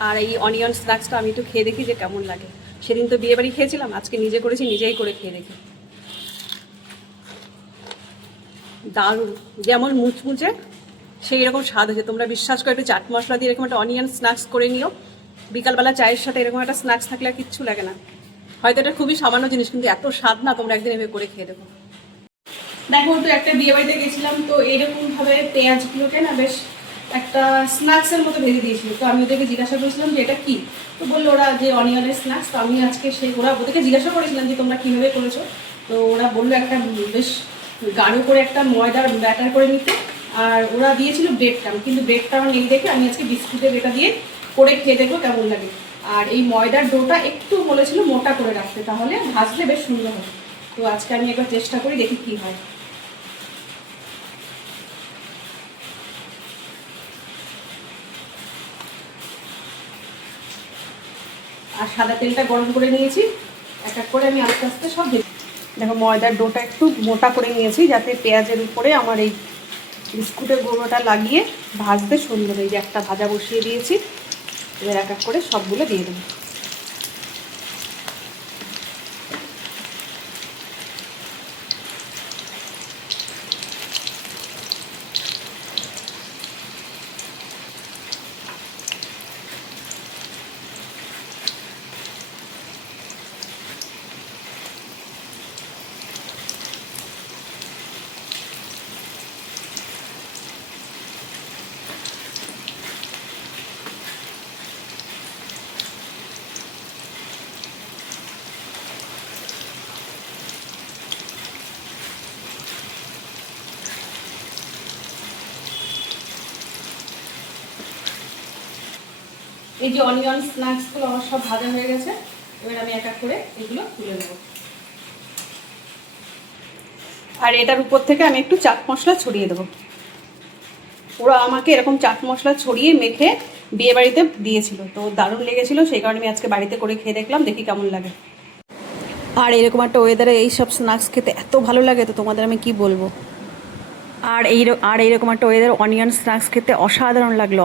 আর এই অনিয়ন স্ন্যাক্সটা আমি একটু খেয়ে দেখি যে কেমন লাগে। সেদিন তো বিয়ে বাড়ি খেয়েছিলাম, আজকে নিজে করেছি, নিজেই করে খেয়ে দেখি। দারুণ, যেমন মুচমুচে সেই রকম স্বাদ হয়েছে। তোমরা বিশ্বাস করে একটু চাট মশলা দিয়ে এরকম একটা অনিয়ন স্ন্যাক্স করে নিও। বিকালবেলা চায়ের সাথে এরকম একটা স্ন্যাক্স থাকলে আর কিচ্ছু লাগে না। হয়তো এটা খুবই সামান্য জিনিস, কিন্তু এত স্বাদ না, তোমরা একদিন এভাবে করে খেয়ে দেখো। দেখো, তো একটা বিয়ে বাড়িতে গেছিলাম, তো এরকমভাবে পেঁয়াজগুলোকে না বেশ একটা স্ন্যাক্সের মতো ভেজে দিয়েছিল। তো আমি ওদেরকে জিজ্ঞাসা করেছিলাম যে এটা কি, তো বললো ওরা যে অনিয়নের স্ন্যাক্স। তো আমি আজকে ওদেরকে জিজ্ঞাসা করেছিলাম যে তোমরা কীভাবে করেছো। তো ওরা বললো একটা বেশ গাঢ় করে একটা ময়দার ব্যাটার করে নিতে, আর ওরা দিয়েছিল ব্রেড ক্রাম্ব, কিন্তু ব্রেড ক্রাম্ব নেই দেখে আমি আজকে বিস্কুটের এটা দিয়ে করে খেয়ে দেখবো কেমন লাগে। আর এই ময়দার ডোটা একটু বলেছিল মোটা করে রাখতে, তাহলে ভাজলে বেশ সুন্দর হবে। তো আজকে আমি একবার চেষ্টা করি, দেখি কি হয়। আর সাদা তেলটা গরম করে নিয়েছি, এক এক করে আমি আস্তে আস্তে সব ভেজে। দেখো, ময়দার ডোটা একটু মোটা করে নিয়েছি যাতে পেঁয়াজের উপরে আমার এই বিস্কুটের গুঁড়োটা লাগিয়ে ভাজতে সুন্দর। এই যে একটা ভাজা বসিয়ে দিয়েছি, এবার এক এক করে সবগুলো দিয়ে দেবো। এই যে অনিয়ন স্ন্যাক্সগুলো আমার সব ভাজা হয়ে গেছে, এবার আমি এক এক করে এগুলো তুলে নেব। আর এটার উপর থেকে আমি একটু চাট মশলা ছড়িয়ে দেবো। ওরা আমাকে এরকম চাট মশলা ছড়িয়ে মেখে বিয়ে বাড়িতে দিয়েছিল, তো দারুণ লেগেছিল। সেই কারণে আমি আজকে বাড়িতে করে খেয়ে দেখলাম, দেখি কেমন লাগে। আর এরকম একটা ওয়েদারে এইসব স্ন্যাক্স খেতে এত ভালো লাগে, তো তোমাদের আমি কি বলবো। আর এইরকম একটা ওয়েদারে অনিয়ন স্ন্যাক্স খেতে অসাধারণ লাগলো।